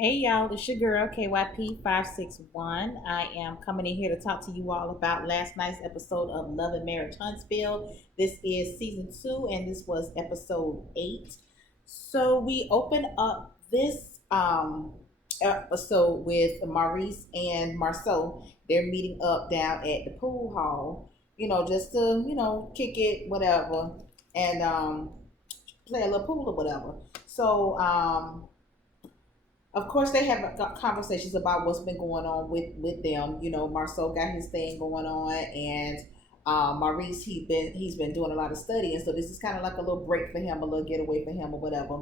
Hey y'all, it's your girl KYP561. I am coming in here to talk to you all about last night's episode of Love and Marriage Huntsville. This is season 2 and this was episode 8. So we open up this episode with Maurice and Marceau. They're meeting up down at the pool hall, just to, kick it, whatever, and play a little pool or whatever. So of course they have got conversations about what's been going on with them. Marceau got his thing going on, and Maurice he's been doing a lot of studying, so this is kind of like a little break for him, a little getaway for him or whatever.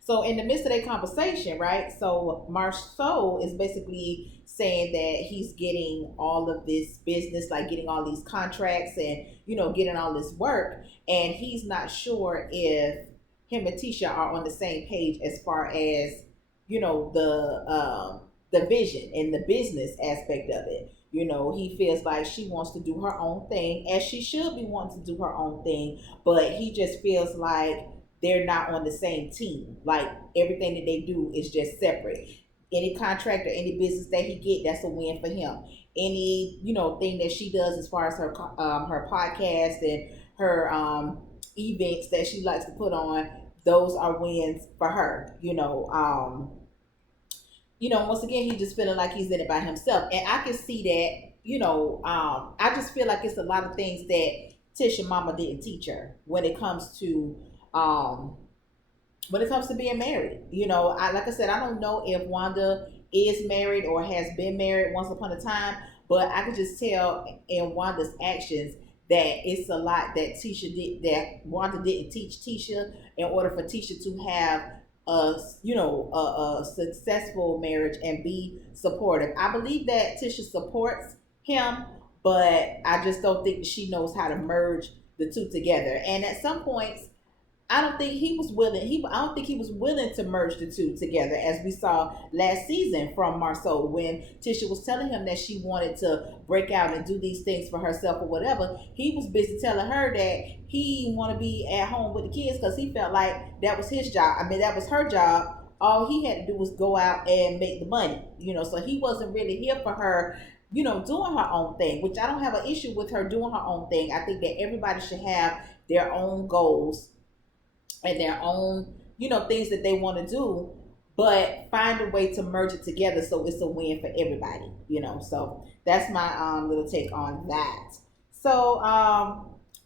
So in the midst of their conversation, right? So Marceau is basically saying that he's getting all of this business, like getting all these contracts and getting all this work, and he's not sure if him and Tisha are on the same page as far as the vision and the business aspect of it. He feels like she wants to do her own thing, as she should be wanting to do her own thing, but he just feels like they're not on the same team. Like everything that they do is just separate. Any contract or any business that he get, that's a win for him. Any thing that she does as far as her podcast and her events that she likes to put on, those are wins for her. Once again, he just feeling like he's in it by himself, and I can see that. I just feel like it's a lot of things that Tisha Mama didn't teach her um, when it comes to being married. Like I said, I don't know if Wanda is married or has been married once upon a time, but I could just tell in Wanda's actions that it's a lot that Tisha did that Wanda didn't teach Tisha in order for Tisha to have a successful marriage and be supportive. I believe that Tisha supports him, but I just don't think she knows how to merge the two together. And at some points, I don't think he was willing. I don't think he was willing to merge the two together, as we saw last season from Marceau when Tisha was telling him that she wanted to break out and do these things for herself or whatever. He was busy telling her that he want to be at home with the kids because he felt like that was his job. I mean, that was her job. All he had to do was go out and make the money, So he wasn't really here for her, doing her own thing. Which I don't have an issue with her doing her own thing. I think that everybody should have their own goals and their own, things that they want to do, but find a way to merge it together so it's a win for everybody. So that's my little take on that. So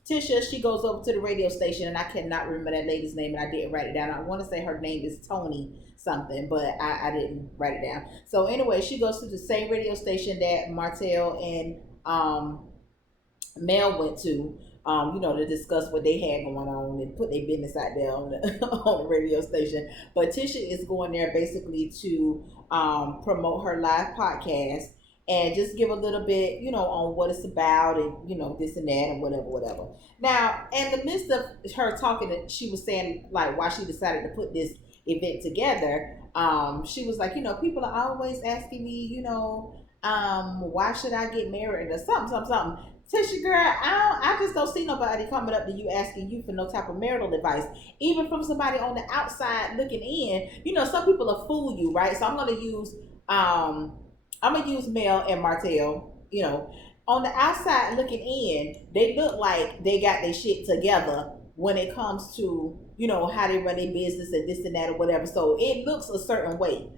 Tisha, she goes over to the radio station, and I cannot remember that lady's name, and I didn't write it down. I want to say her name is Tony something, but I didn't write it down. So anyway, she goes to the same radio station that Martell and Mel went to, to discuss what they had going on and put their business out there on the, on the radio station. But Tisha is going there basically to promote her live podcast and just give a little bit, on what it's about and, this and that and whatever. Now, in the midst of her talking, she was saying, like, why she decided to put this event together. She was like, people are always asking me, why should I get married or something. Tisha, girl, I just don't see nobody coming up to you asking you for no type of marital advice, even from somebody on the outside looking in. Some people will fool you, right? So I'm gonna use Mel and Martell. On the outside looking in, they look like they got their shit together when it comes to how they run their business and this and that or whatever. So it looks a certain way.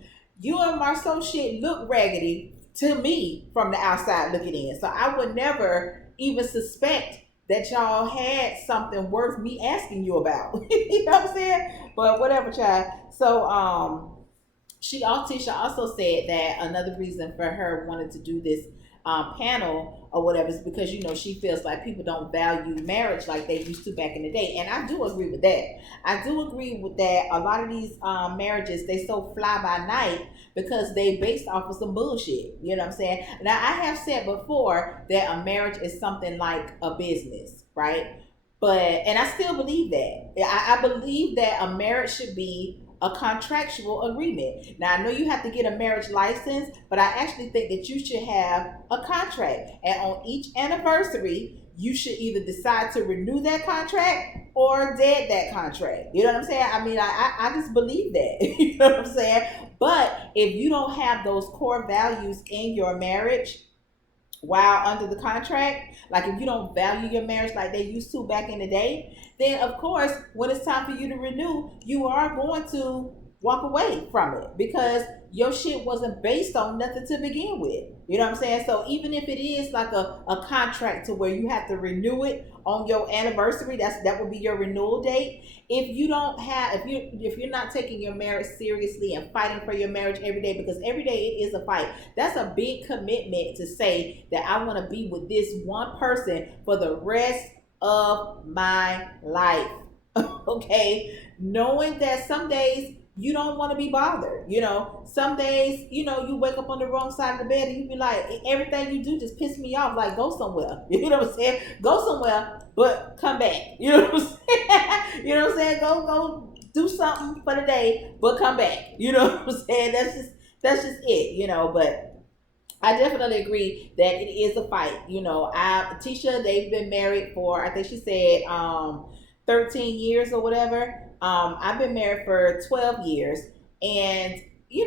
You and Marceau shit look raggedy to me from the outside looking in. So I would never even suspect that y'all had something worth me asking you about. You know what I'm saying? But whatever, child. So Tisha also said that another reason for her wanting to do this panel or whatever is because she feels like people don't value marriage like they used to back in the day, and I do agree with that. I do agree with that. A lot of these marriages, they so fly by night because they based off of some bullshit. You know what I'm saying? Now I have said before that a marriage is something like a business, right? And I still believe that. I believe that a marriage should be a contractual agreement. Now, I know you have to get a marriage license, but I actually think that you should have a contract. And on each anniversary, you should either decide to renew that contract or dead that contract. You know what I'm saying? I mean, I just believe that. You know what I'm saying? But if you don't have those core values in your marriage while under the contract, like if you don't value your marriage like they used to back in the day, then of course, when it's time for you to renew, you are going to walk away from it because your shit wasn't based on nothing to begin with. You know what I'm saying? So even if it is like a contract to where you have to renew it on your anniversary, that would be your renewal date. If you don't have, if you're not taking your marriage seriously and fighting for your marriage every day, because every day it is a fight, that's a big commitment to say that I want to be with this one person for the rest of my life. Okay, knowing that some days you don't want to be bothered. Some days, you wake up on the wrong side of the bed and you be like, everything you do just piss me off. Like, go somewhere. You know what I'm saying? Go somewhere, but come back. You know what I'm saying? You know what I'm saying? Go do something for the day, but come back. You know what I'm saying? That's just it. But I definitely agree that it is a fight. Tisha, they've been married for, I think she said, 13 years or whatever. I've been married for 12 years, and it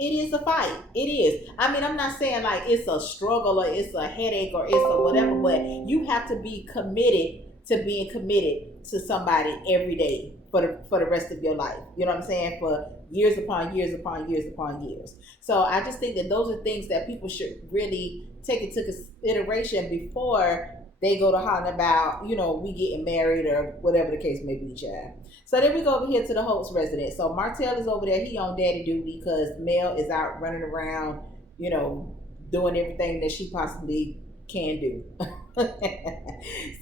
is a fight. It is. I mean, I'm not saying like it's a struggle or it's a headache or it's a whatever, but you have to be committed to being committed to somebody every day for the rest of your life. You know what I'm saying? For years upon years upon years upon years. So I just think that those are things that people should really take into consideration before they go to hollering about, we getting married or whatever the case may be, child. So then we go over here to the Holtz residence. So Martell is over there. He on daddy duty because Mel is out running around, doing everything that she possibly can do.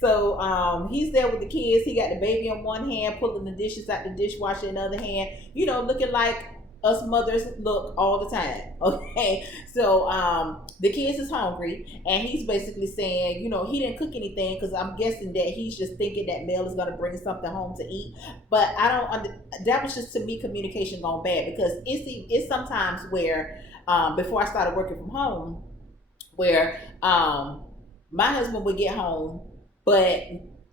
So he's there with the kids. He got the baby in one hand, pulling the dishes out the dishwasher in the other hand, looking like us mothers look all the time. Okay, so the kids is hungry and he's basically saying, he didn't cook anything because I'm guessing that he's just thinking that Mel is going to bring something home to eat. But I don't that was just, to me, communication gone bad, because it's sometimes where before I started working from home, where my husband would get home, but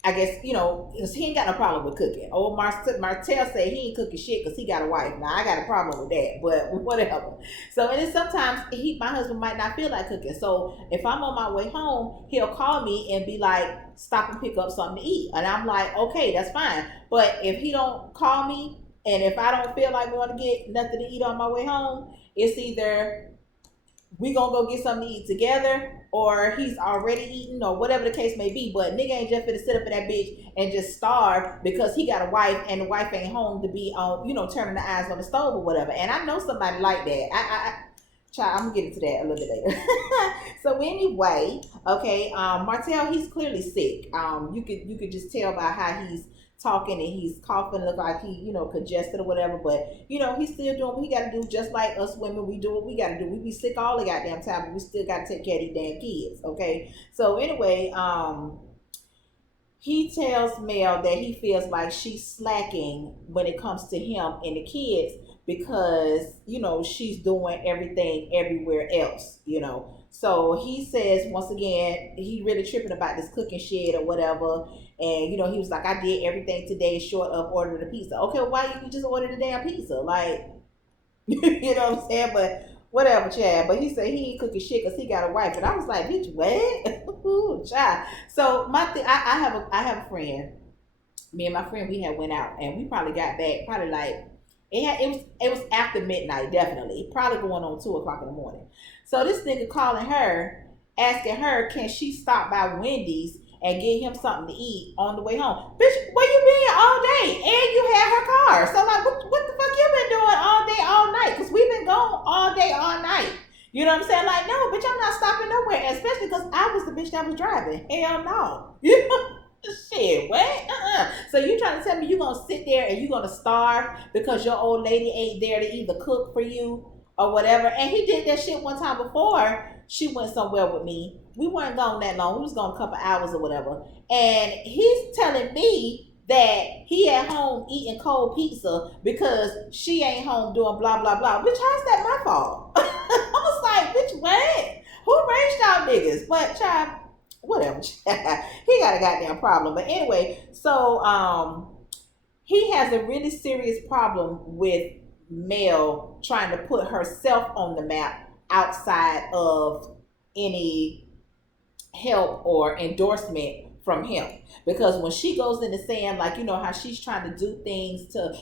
I guess, because he ain't got no problem with cooking. Old Martell said he ain't cooking shit because he got a wife. Now, I got a problem with that, but whatever. So, and then sometimes my husband might not feel like cooking. So, if I'm on my way home, he'll call me and be like, stop and pick up something to eat. And I'm like, okay, that's fine. But if he don't call me, and if I don't feel like going to get nothing to eat on my way home, it's either we gonna go get something to eat together, or he's already eaten, or whatever the case may be. But nigga ain't just finna sit up in that bitch and just starve because he got a wife and the wife ain't home to be on, turning the eyes on the stove or whatever. And I know somebody like that. I'm gonna get into that a little bit later. So anyway, okay, Martell, he's clearly sick. You could just tell by how he's talking and he's coughing, look like he, congested or whatever, but he's still doing what he got to do, just like us women. We do what we got to do. We be sick all the goddamn time, but we still got to take care of these damn kids. Okay, so anyway, he tells Mel that he feels like she's slacking when it comes to him and the kids because she's doing everything everywhere else. So he says, once again, he really tripping about this cooking shit or whatever. And, he was like, I did everything today short of ordering a pizza. Okay, why you just order the damn pizza? Like, you know what I'm saying? But whatever, Chad. But he said he ain't cooking shit because he got a wife. And I was like, bitch, what? Chad. So I have a friend. Me and my friend, we had went out and we probably got back probably like, it was after midnight, definitely. Probably going on 2:00 in the morning. So this nigga calling her, asking her, can she stop by Wendy's and get him something to eat on the way home? Bitch, where you been all day? And you had her car. So like, what the fuck you been doing all day, all night? Because we've been gone all day, all night. You know what I'm saying? Like, no, bitch, I'm not stopping nowhere. And especially because I was the bitch that was driving. Hell no. You know? Shit, what? So you trying to tell me you gonna sit there and you gonna starve because your old lady ain't there to either cook for you or whatever? And he did that shit one time before she went somewhere with me. We weren't gone that long. We was gone a couple hours or whatever. And he's telling me that he at home eating cold pizza because she ain't home doing blah, blah, blah. Bitch, how's that my fault? I was like, bitch, what? Who raised y'all niggas? But, child, whatever. He got a goddamn problem. But anyway, so he has a really serious problem with Mel trying to put herself on the map outside of any help or endorsement from him. Because when she goes into saying, like, how she's trying to do things to,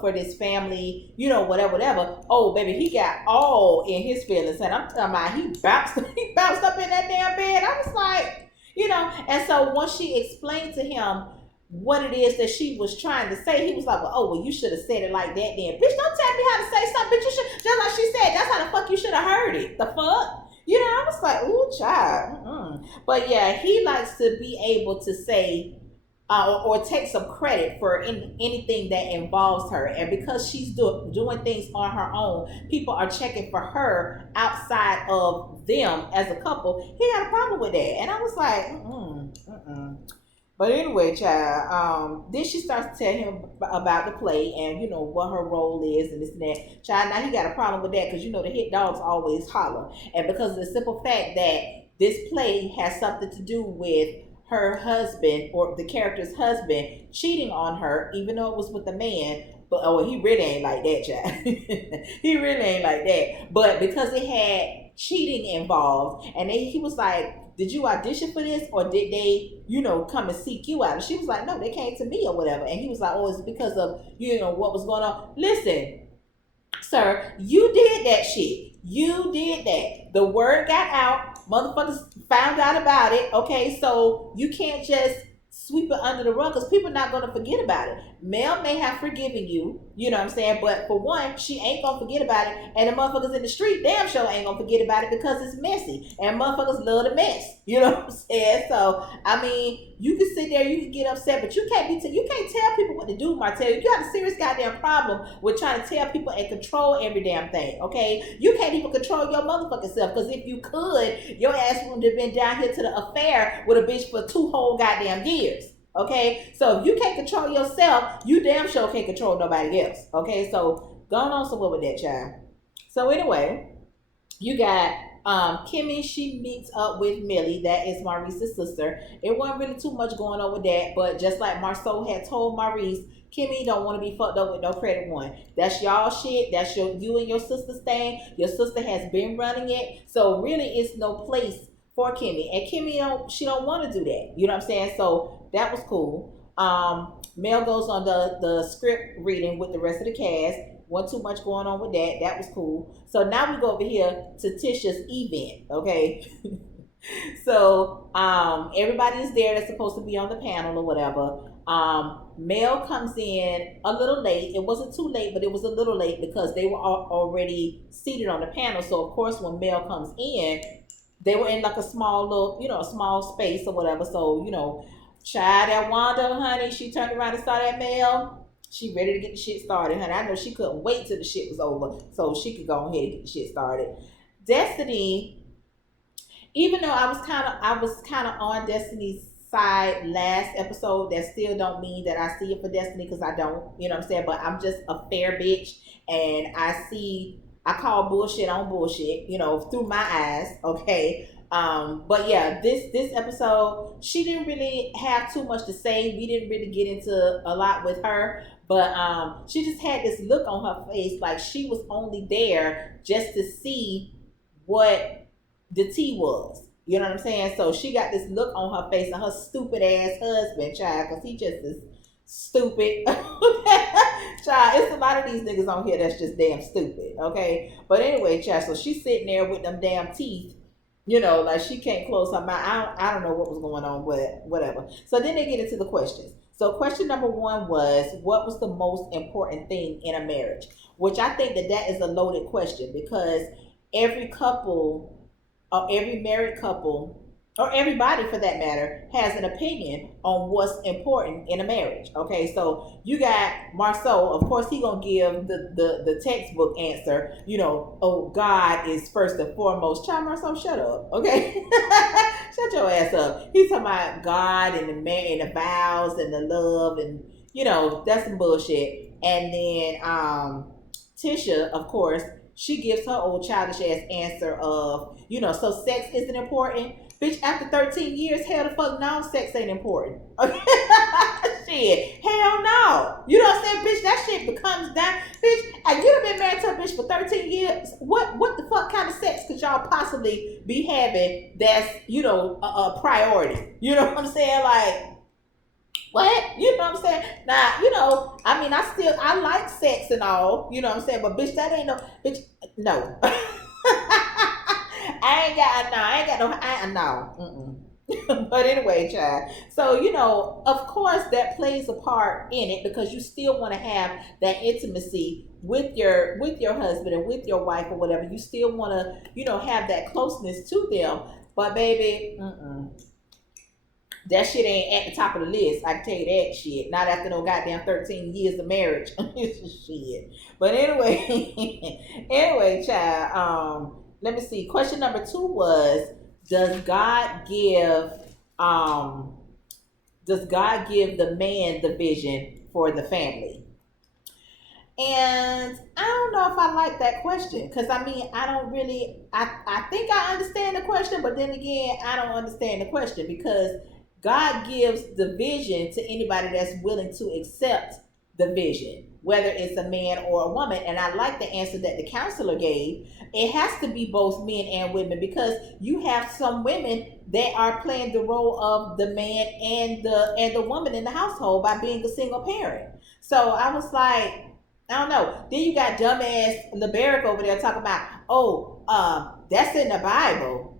for this family, whatever. Oh, baby, he got all in his feelings. And I'm talking about he bounced up in that damn bed. I was like, and so once she explained to him what it is that she was trying to say, he was like, well, you should have said it like that then. Bitch, don't tell me how to say something. Bitch, you should, just like she said, that's how the fuck you should have heard it. The fuck? I was like, ooh, child. But yeah, he likes to be able to say or take some credit for anything that involves her. And because she's doing things on her own, people are checking for her outside of them as a couple. He had a problem with that. And I was like, But anyway, child, then she starts to tell him about the play and, what her role is and this and that. Child, now he got a problem with that because, the hit dogs always holler. And because of the simple fact that this play has something to do with her husband or the character's husband cheating on her, even though it was with a man. But, he really ain't like that, child. He really ain't like that. But because it had cheating involved, and he was like, did you audition for this or did they, come and seek you out? And she was like, no, they came to me or whatever. And he was like, oh, it's because of, what was going on. Listen, sir, you did that shit. You did that. The word got out. Motherfuckers found out about it. Okay, so you can't just sweep it under the rug because people are not going to forget about it. Mel may have forgiven you, you know what I'm saying? But for one, she ain't going to forget about it. And the motherfuckers in the street damn sure ain't going to forget about it because it's messy. And motherfuckers love the mess. You know what I'm saying? So, I mean, you can sit there, you can get upset, but you can't you can't tell people what to do, Martell. You got a serious goddamn problem with trying to tell people and control every damn thing, okay? You can't even control your motherfucking self because if you could, your ass wouldn't have been down here to the affair with a bitch for 2 whole goddamn years. Okay, so if you can't control yourself, you damn sure can't control nobody else. Okay, so going on somewhere with that, child. So anyway, you got Kimmy. She meets up with Millie. That is Maurice's sister. It wasn't really too much going on with that, but just like Marceau had told Maurice, Kimmy don't want to be fucked up with no credit one. That's y'all shit. That's you and your sister's thing. Your sister has been running it, so really it's no place for Kimmy. And Kimmy don't want to do that. You know what I'm saying? So that was cool. Mel goes on the script reading with the rest of the cast. Wasn't too much going on with that. That was cool. So now we go over here to Tisha's event. Okay. So everybody is there that's supposed to be on the panel or whatever. Mel comes in a little late. It wasn't too late, but it was a little late because they were already seated on the panel. So of course when Mel comes in, they were in like a small little, a small space or whatever. So, child, that Wanda, honey, she turned around and saw that Mel. She ready to get the shit started, honey. I know she couldn't wait till the shit was over so she could go ahead and get the shit started. Destiny, even though I was kind of on Destiny's side last episode, that still don't mean that I see it for Destiny because I don't, you know what I'm saying? But I'm just a fair bitch and I call bullshit on bullshit, through my eyes, okay? But yeah, this episode, she didn't really have too much to say. We didn't really get into a lot with her, but she just had this look on her face like she was only there just to see what the tea was. You know what I'm saying? So she got this look on her face and her stupid ass husband, child, because he just is stupid. Child, it's a lot of these niggas on here that's just damn stupid, okay? But anyway, child, so she's sitting there with them damn teeth, like she can't close her mouth. I don't know what was going on, but whatever. So then they get into the questions. So question number 1 was, what was the most important thing in a marriage? Which I think that is a loaded question because every couple, or every married couple, or everybody for that matter, has an opinion on what's important in a marriage. Okay, so you got Marceau, of course he gonna give the textbook answer, oh, God is first and foremost. Child, Marceau, shut up, okay? Shut your ass up. He's talking about God and the man and the vows and the love and, that's some bullshit. And then Tisha, of course, she gives her old childish ass answer of, so sex isn't important. Bitch, after 13 years, hell the fuck no, sex ain't important. Okay? Shit, hell no. You know what I'm saying? Bitch, that shit becomes down. Bitch, you done 13 years, what the fuck kind of sex could y'all possibly be having that's, a priority? You know what I'm saying? Like, what? You know what I'm saying? Now, I mean, I like sex and all, you know what I'm saying? But bitch, that ain't no, bitch, no. I ain't got no, no. But anyway, child. So, of course that plays a part in it because you still want to have that intimacy with your husband and with your wife or whatever. You still want to, have that closeness to them. But baby, that shit ain't at the top of the list. I can tell you that shit. Not after no goddamn 13 years of marriage. Shit. But anyway, anyway, child. Let me see. Question number 2 was, does God give the man the vision for the family? And I don't know if I like that question because I mean I don't really I think I understand the question, but then again I don't understand the question because God gives the vision to anybody that's willing to accept the vision, whether it's a man or a woman. And I like the answer that the counselor gave. It has to be both men and women because you have some women that are playing the role of the man and the woman in the household by being a single parent. So I was like, I don't know. Then you got dumbass LeBaric over there talking about, that's in the Bible.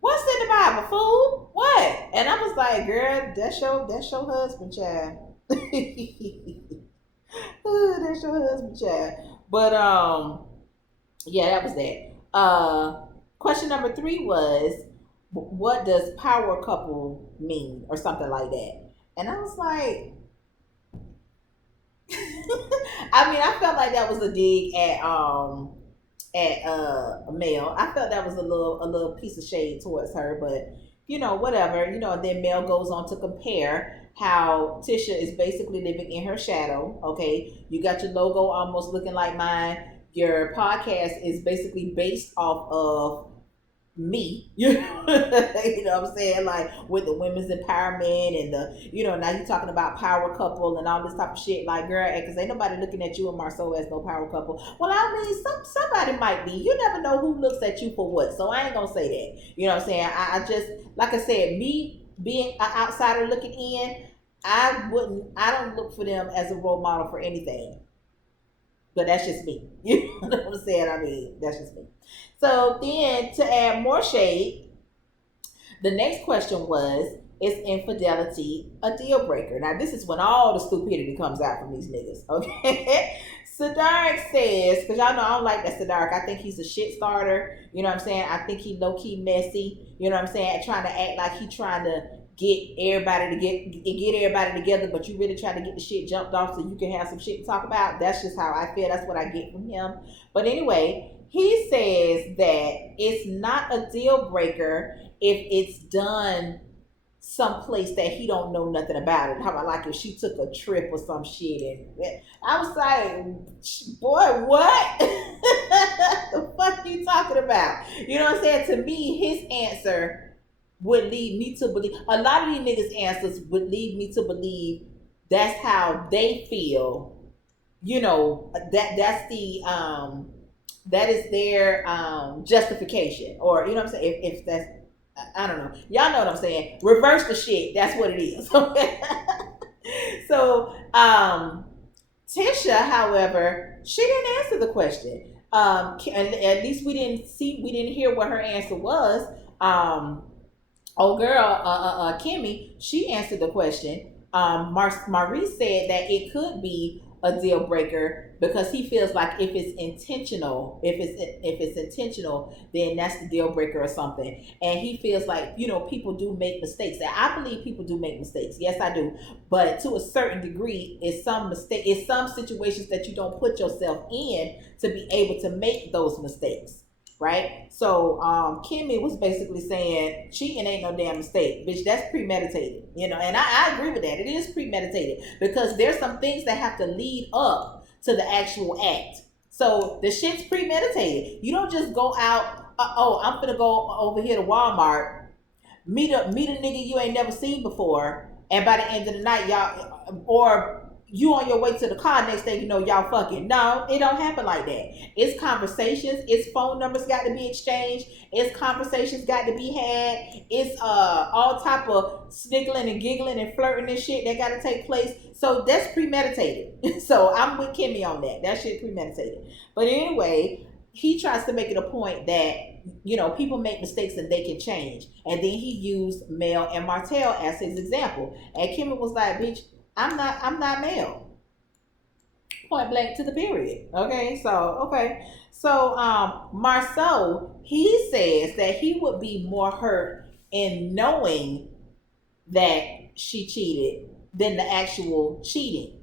What's in the Bible, fool? What? And I was like, girl, that's your husband, child. That's your husband, child. But yeah, that was that. Question number 3 was, what does power couple mean, or something like that? And I was like, I mean, I felt like that was a dig at Mel. I felt that was a little piece of shade towards her, but whatever. Then Mel goes on to compare how Tisha is basically living in her shadow. Okay, you got your logo almost looking like mine. Your podcast is basically based off of me, you know what I'm saying, like with the women's empowerment and the, now you're talking about power couple and all this type of shit. Like, girl, because ain't nobody looking at you and Marceau as no power couple. Well, I mean, somebody might be. You never know who looks at you for what. So I ain't gonna say that. You know what I'm saying? I just, like I said, me being an outsider looking in, I don't look for them as a role model for anything. But that's just me. You know what I'm saying? I mean, that's just me. So then, to add more shade, the next question was, is infidelity a deal breaker? Now, this is when all the stupidity comes out from these niggas, okay? Sadaric says, because y'all know I don't like that Sadaric. I think he's a shit starter. You know what I'm saying? I think he low-key messy. You know what I'm saying? Trying to act like he trying to get everybody together, but you really trying to get the shit jumped off so you can have some shit to talk about. That's just how I feel. That's what I get from him. But anyway, he says that it's not a deal breaker if it's done someplace that he don't know nothing about it. How about like if she took a trip or some shit? And I was like, boy, what? The fuck you talking about? You know what I'm saying? To me, his answer would lead me to believe, a lot of these niggas' answers would lead me to believe that's how they feel. That is their justification, or you know what I'm saying. If that's, I don't know, y'all know what I'm saying. Reverse the shit. That's what it is. So Tisha, however, she didn't answer the question. And at least we didn't hear what her answer was. Kimmy, she answered the question. Maurice said that it could be a deal breaker because he feels like if it's intentional, then that's the deal breaker or something. And he feels like, people do make mistakes. And I believe people do make mistakes. Yes, I do. But to a certain degree, it's some situations that you don't put yourself in to be able to make those mistakes. Right? So Kimmy was basically saying cheating ain't no damn mistake. Bitch, that's premeditated. And I agree with that. It is premeditated because there's some things that have to lead up to the actual act. So the shit's premeditated. You don't just go out, I'm gonna go over here to Walmart, meet a nigga you ain't never seen before, and by the end of the night, y'all, or you on your way to the car, next thing you know, y'all fucking. No, it don't happen like that. It's conversations, it's phone numbers got to be exchanged, it's conversations got to be had, it's all type of sniggling and giggling and flirting and shit that got to take place. So that's premeditated. So I'm with Kimmy on that. That shit premeditated. But anyway, he tries to make it a point that, you know, people make mistakes and they can change. And then he used Mel and Martell as his example. And Kimmy was like, bitch, I'm not Mel. Point blank to the period. Okay, so Marceau, he says that he would be more hurt in knowing that she cheated than the actual cheating.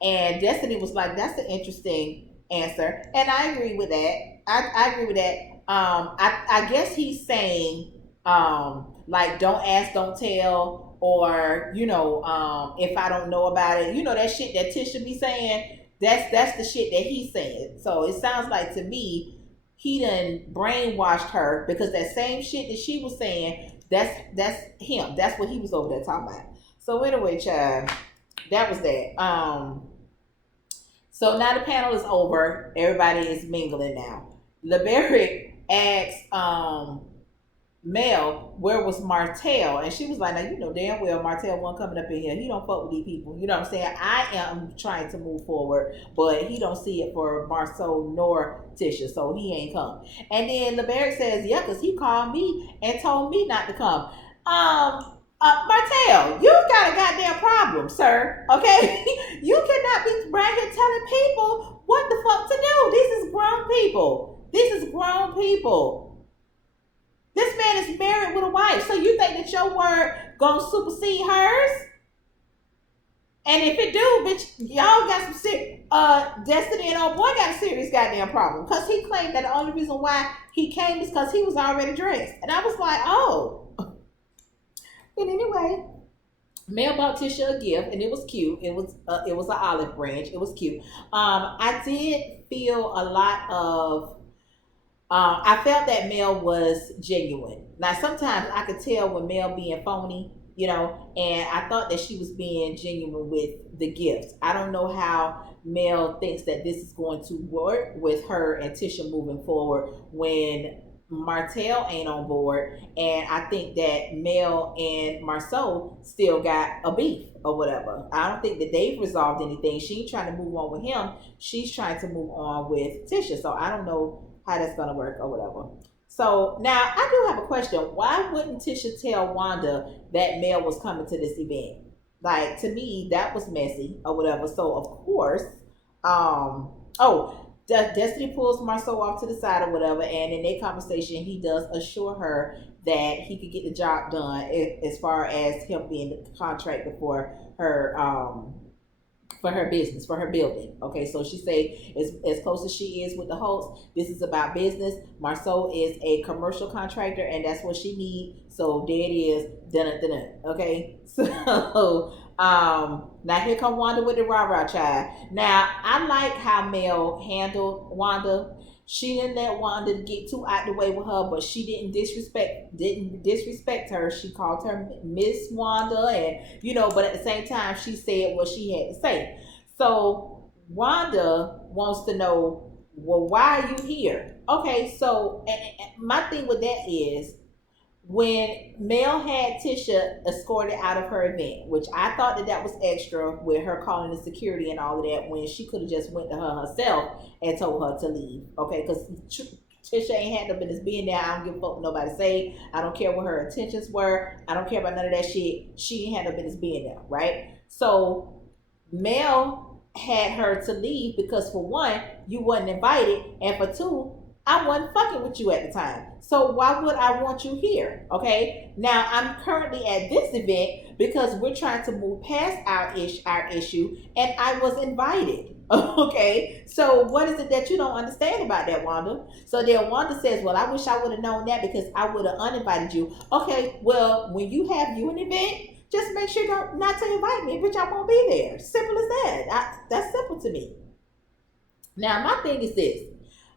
And Destiny was like, that's an interesting answer. And I agree with that. I agree with that. I guess he's saying, like, don't ask, don't tell, or, you know, if I don't know about it, you know, that shit that Tisha be saying, that's the shit that he's saying. So it sounds like to me, he done brainwashed her, because that same shit that she was saying, that's him. That's what he was over there talking about. So anyway, child, that was that. So now the panel is over. Everybody is mingling now. LeBerick asks Mel, where was Martell? And she was like, now you know damn well Martell wasn't coming up in here. He don't fuck with these people. You know what I'm saying? I am trying to move forward, but he don't see it for Marceau nor Tisha, so he ain't come. And then LeBerick says, yeah, because he called me and told me not to come. Martell, you got a goddamn problem, sir. Okay? You cannot be right here telling people what the fuck to do. These is grown people. These is grown people. This man is married with a wife. So you think that your word gonna supersede hers? And if it do, bitch, y'all got some serious, Destiny and old boy got a serious goddamn problem. Because he claimed that the only reason why he came is because he was already dressed. And I was like, oh. But anyway, Mel bought Tisha a gift, and it was cute. It was an olive branch. It was cute. I did feel a lot of, I felt that Mel was genuine. Now, sometimes I could tell when Mel being phony, you know, and I thought that she was being genuine with the gifts. I don't know how Mel thinks that this is going to work with her and Tisha moving forward when Martell ain't on board, and I think that Mel and Marceau still got a beef or whatever. I don't think that they've resolved anything. She's trying to move on with him. She's trying to move on with Tisha. So I don't know how that's gonna work or whatever. So now I do have a question. Why wouldn't Tisha tell Wanda that Mel was coming to this event? Like, to me, that was messy or whatever. So of course, Destiny pulls Marceau off to the side or whatever, and in their conversation, he does assure her that he could get the job done as far as him being the contractor for her business, for her building. Okay, so she say as close as she is with the host, this is about business. Marceau is a commercial contractor, and that's what she needs. So there it is. Dun. Okay, so now here come Wanda with the rah-rah child. Now I like how Mel handled Wanda. She didn't let Wanda get too out the way with her, but she didn't disrespect her. She called her Miss Wanda, and you know, but at the same time she said what she had to say. So Wanda wants to know, well, why are you here? Okay, so and my thing with that is, when Mel had Tisha escorted out of her event, which I thought that was extra with her calling the security and all of that, when she could have just went to her herself and told her to leave. Okay, because Tisha ain't had no business being there. I don't give a fuck what nobody say. I don't care what her intentions were. I don't care about none of that shit. She ain't had no business being there, right? So Mel had her to leave because, for one, you wasn't invited, and for two, I wasn't fucking with you at the time. So why would I want you here? Okay. Now I'm currently at this event because we're trying to move past our issue, and I was invited. Okay. So what is it that you don't understand about that, Wanda? So then Wanda says, well, I wish I would have known that because I would have uninvited you. Okay. Well, when you have an event, just make sure not to invite me, bitch. I won't be there. Simple as that. That's simple to me. Now my thing is this.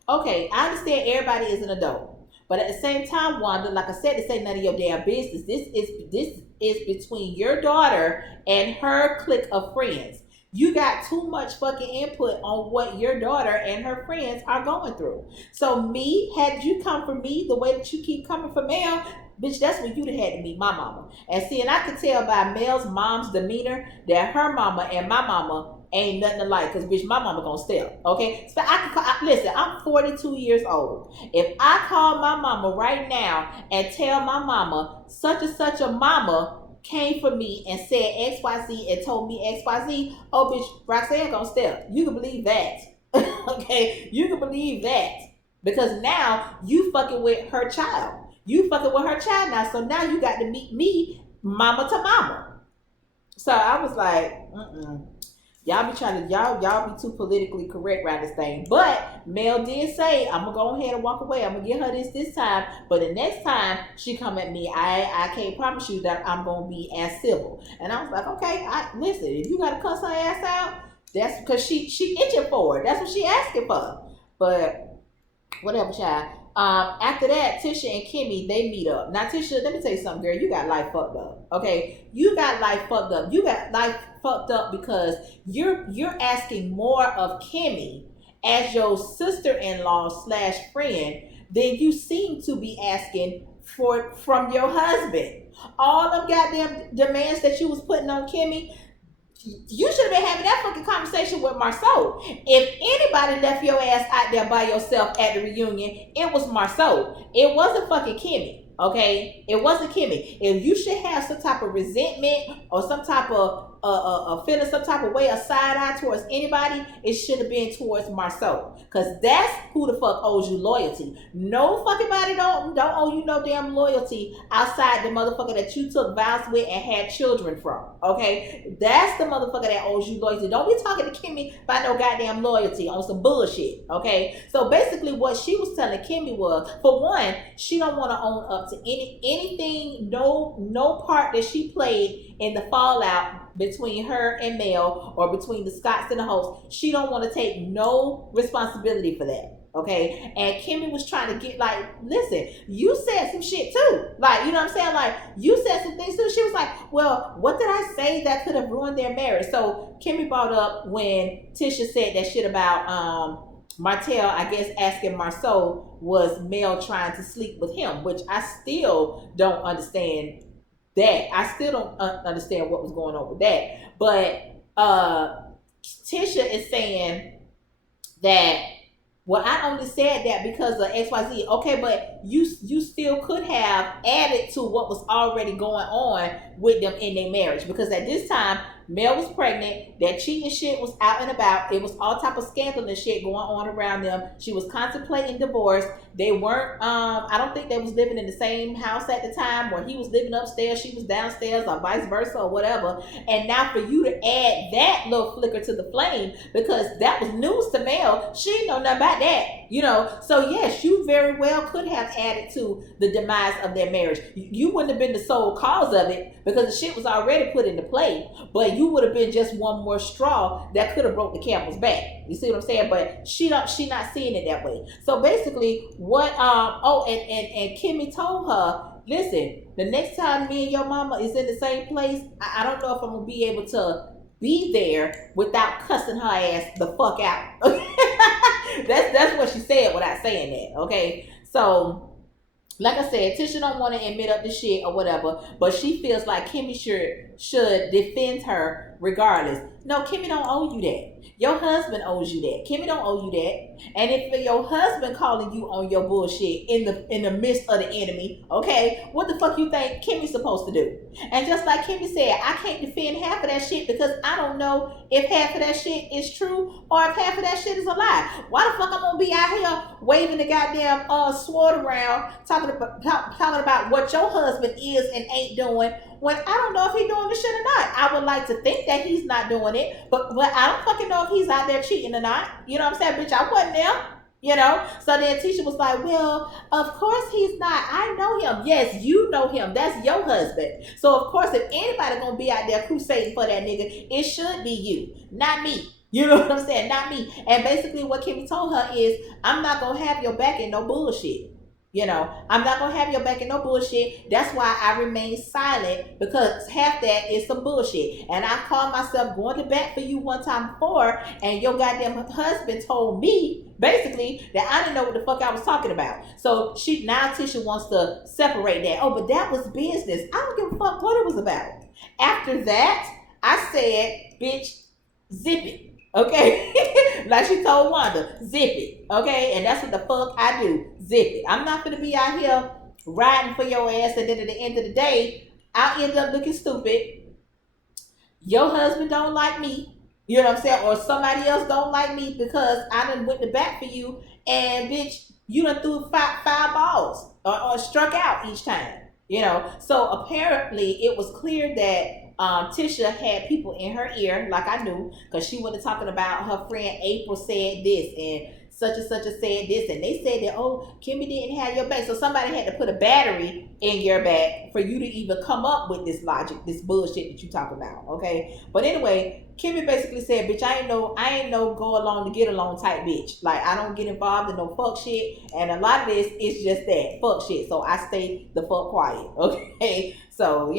Okay, I understand everybody is an adult, but at the same time, Wanda, like I said, this ain't none of your damn business. This is between your daughter and her clique of friends. You got too much fucking input on what your daughter and her friends are going through. So me, had you come for me the way that you keep coming for Mel, bitch, that's when you'd have had to meet my mama. And see, and I could tell by Mel's mom's demeanor that her mama and my mama ain't nothing alike. Cause bitch, my mama gonna step. Okay, so I can call, listen. I'm 42 years old. If I call my mama right now and tell my mama such a mama came for me and said XYZ and told me XYZ, oh bitch, Roxanne gonna step. You can believe that. Okay, you can believe that. Because now you fucking with her child. You fucking with her child now. So now you got to meet me, mama to mama. So I was like, y'all be trying to y'all be too politically correct around this thing. But Mel did say, I'm gonna go ahead and walk away. I'm gonna get her this time. But the next time she come at me, I can't promise you that I'm gonna be as civil. And I was like, okay, listen, if you gotta cuss her ass out, that's because she itching for it. That's what she asking for. But whatever, child. After that, Tisha and Kimmy, they meet up. Now, Tisha, let me tell you something, girl. You got life fucked up. Okay, you got life fucked up. You got life fucked up because you're asking more of Kimmy as your sister-in-law / friend than you seem to be asking from your husband. All them goddamn demands that you was putting on Kimmy, you should have been having that fucking conversation with Marceau. If anybody left your ass out there by yourself at the reunion, it was Marceau. It wasn't fucking Kimmy. Okay, it wasn't Kimmy. If you should have some type of resentment or some type of feeling some type of way, a side eye towards anybody, it should have been towards Marceau, because that's who the fuck owes you loyalty. No fucking body don't owe you no damn loyalty outside the motherfucker that you took vows with and had children from. Okay, that's the motherfucker that owes you loyalty. Don't be talking to Kimmy about no goddamn loyalty on some bullshit. Okay, so basically what she was telling Kimmy was, for one, she don't want to own up to anything, no part that she played in the fallout between her and Mel, or between the Scotts and the Holts. She don't want to take no responsibility for that. Okay, and Kimmy was trying to get, like, listen, you said some shit too, like, you know what I'm saying, like, you said some things too. She was like, well, what did I say that could have ruined their marriage? So Kimmy brought up when Tisha said that shit about Martell, I guess, asking Marceau was Mel trying to sleep with him, which I still don't understand that. I still don't understand what was going on with that. But Tisha is saying that, well, I only said that because of XYZ. Okay, but you still could have added to what was already going on with them in their marriage, because at this time Mel was pregnant, that cheating shit was out and about. It was all type of scandalous shit going on around them. She was contemplating divorce. They weren't, I don't think they was living in the same house at the time, where he was living upstairs, she was downstairs, or vice versa, or whatever. And now for you to add that little flicker to the flame, because that was news to Mel. She didn't know nothing about that, you know. So yes, you very well could have added to the demise of their marriage. You wouldn't have been the sole cause of it, because the shit was already put into play, but you would have been just one more straw that could have broke the camel's back. You see what I'm saying? But she not seeing it that way. So basically, what and Kimmy told her, listen, the next time me and your mama is in the same place, I don't know if I'm gonna be able to be there without cussing her ass the fuck out. That's what she said without saying that. Okay, so like I said, Tisha don't want to admit up the shit or whatever, but she feels like Kimmy should defend her regardless. No, Kimmy don't owe you that. Your husband owes you that. Kimmy don't owe you that. And if your husband calling you on your bullshit in the midst of the enemy, okay, what the fuck you think Kimmy's supposed to do? And just like Kimmy said, I can't defend half of that shit because I don't know if half of that shit is true or if half of that shit is a lie. Why the fuck I'm gonna be out here waving the goddamn sword around talking about what your husband is and ain't doing, when I don't know if he's doing this shit or not? I would like to think that he's not doing it, but I don't fucking know if he's out there cheating or not. You know what I'm saying? Bitch, I wasn't there. You know? So then Tisha was like, well, of course he's not. I know him. Yes, you know him. That's your husband. So of course, if anybody gonna be out there crusading for that nigga, it should be you, not me. You know what I'm saying? Not me. And basically what Kimmy told her is, I'm not gonna have your back in no bullshit. I'm not gonna have your back in no bullshit. That's why I remain silent, because half that is some bullshit. And I called myself going to bat for you one time before, and your goddamn husband told me basically that I didn't know what the fuck I was talking about. So now Tisha wants to separate that. Oh, but that was business. I don't give a fuck what it was about. After that, I said, bitch, zip it. Okay, like she told Wanda, zip it. Okay, and that's what the fuck I do, zip it. I'm not gonna be out here riding for your ass, and then at the end of the day, I'll end up looking stupid. Your husband don't like me, you know what I'm saying, or somebody else don't like me because I done went to bat for you, and bitch, you done threw five balls or struck out each time. So apparently it was clear that Tisha had people in her ear, like I knew, because she went talking about her friend April said this, and such and said this, and they said that, oh, Kimmy didn't have your back. So somebody had to put a battery in your back for you to even come up with this logic, this bullshit that you talk about. Okay. But anyway, Kimmy basically said, bitch, I ain't no go along to get along type bitch. Like, I don't get involved in no fuck shit. And a lot of this is just that fuck shit. So I stay the fuck quiet. Okay. So,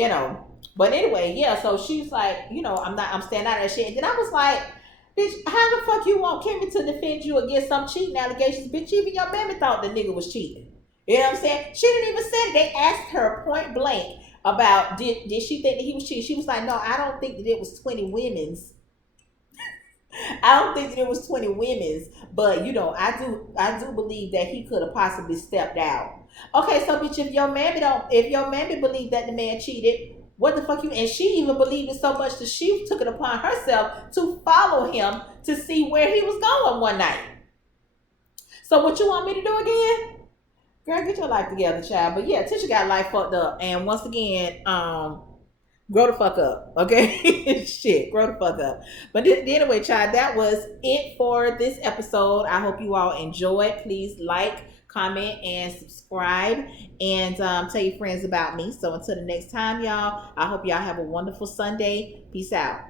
but anyway, yeah, so she's like, I'm staying out of that shit. And then I was like, bitch, how the fuck you want Kimmy to defend you against some cheating allegations? Bitch, even your mammy thought the nigga was cheating. You know what I'm saying? She didn't even say it. They asked her point blank about did she think that he was cheating. She was like, no, I don't think that it was 20 women's. I don't think that it was 20 women's, but I do believe that he could have possibly stepped out. Okay, so bitch, if your mammy believed that the man cheated, what the fuck you? And she even believed it so much that she took it upon herself to follow him to see where he was going one night. So what you want me to do again? Girl, get your life together, child. But yeah, Tisha got life fucked up. And once again, grow the fuck up. Okay? Shit, grow the fuck up. But anyway, child, that was it for this episode. I hope you all enjoyed. Please like, comment, and subscribe, and tell your friends about me. So until the next time, y'all, I hope y'all have a wonderful Sunday. Peace out.